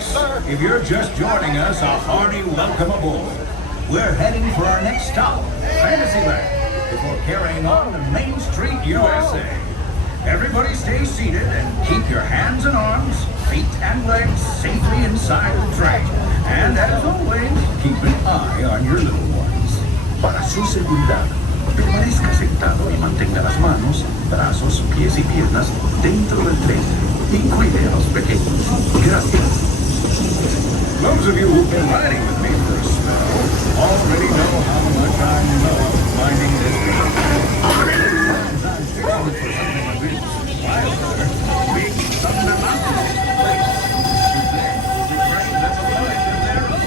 folks. If you're just joining us, a hearty welcome aboard. We're heading for our next stop, Fantasyland, before carrying on to Main Street, USA. Everybody stay seated and keep your hands and arms, feet and legs safely inside the train. And as always, keep an eye on your little ones. Para su seguridad, permanezca sentado y mantenga las manos, brazos, pies y piernas dentro del tren y cuide a los pequeños. Gracias. Those of you who've been riding with me for a spell already know how much I love finding this sometimes I'm feeling for something a bit wilder, big thunder mountains. The train that's a life of their own.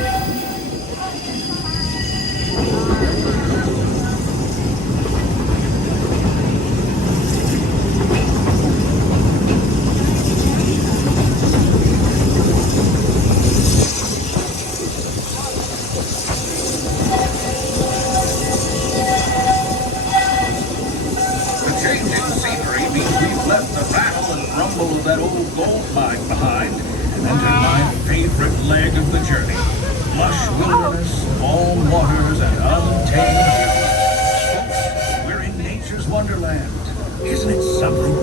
Of that old gold mine behind and entered my favorite leg of the journey. Lush wilderness, calm waters, and untamed hills. Folks, we're in nature's wonderland. Isn't it something?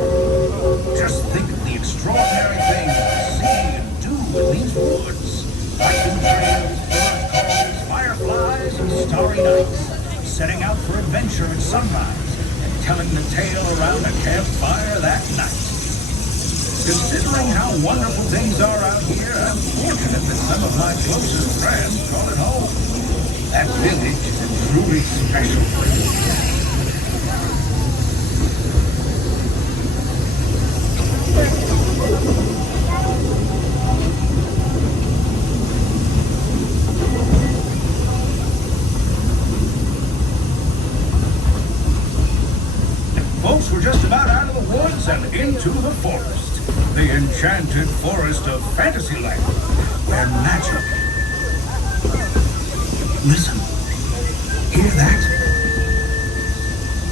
Just think of the extraordinary things we see and do in these woods. Hiking trails, bird calls, fireflies, and starry nights. Setting out for adventure at sunrise and telling the tale around a campfire that night. Considering how wonderful things are out here, I'm fortunate that some of my closest friends call it home. That village is a truly special place. Folks, we're just about out of the woods and into the forest. The enchanted forest of Fantasyland, where magic. Listen, hear that?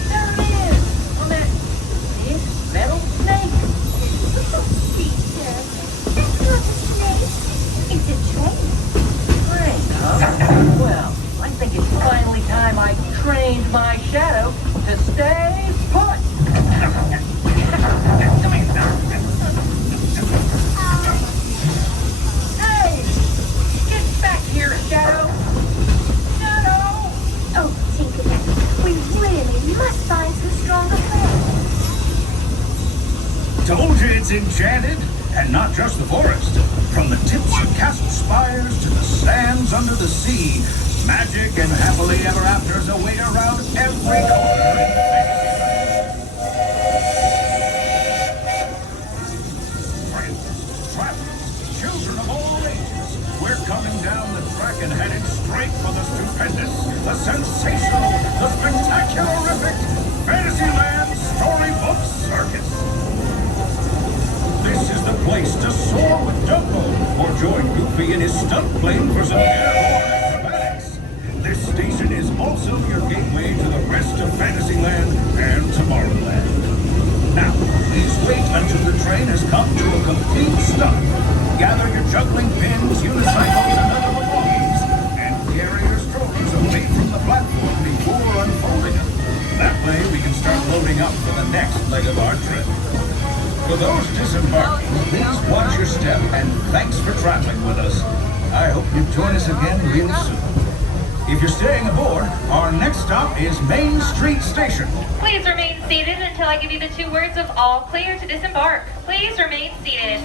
There he is, on that big metal snake. That's not a snake. It's a train. Train, huh? Well, I think it's finally time I trained my shadow to stay put. Hey! Get back here, Shadow! Shadow! Oh, Tinkerbell, we really must find some stronger friends. Told you it's enchanted, and not just the forest. From the tips of castle spires to the sands under the sea, magic and happily ever afters await around every corner in Fantasyland. Friends, travelers, children of all ages, we're coming down the track and headed straight for the stupendous, the sensational, the spectacularific Fantasyland Storybook Circus. This is the place to soar with Dumbo or join Goofy in his stunt plane for some airborne acrobatics. This station is also your gateway to the rest of Fantasyland and Tomorrowland. Now, please wait until the train has come to a complete stop. Gather your juggling pins, unicycles, and other belongings, and carry your strollers away from the platform before unfolding them. That way we can start loading up for the next leg of our trip. For those disembarking, please watch your step, and thanks for traveling with us. I hope you join us again real soon. If you're staying aboard, our next stop is Main Street Station. Please remain seated until I give you the 2 words of all clear to disembark. Please remain seated.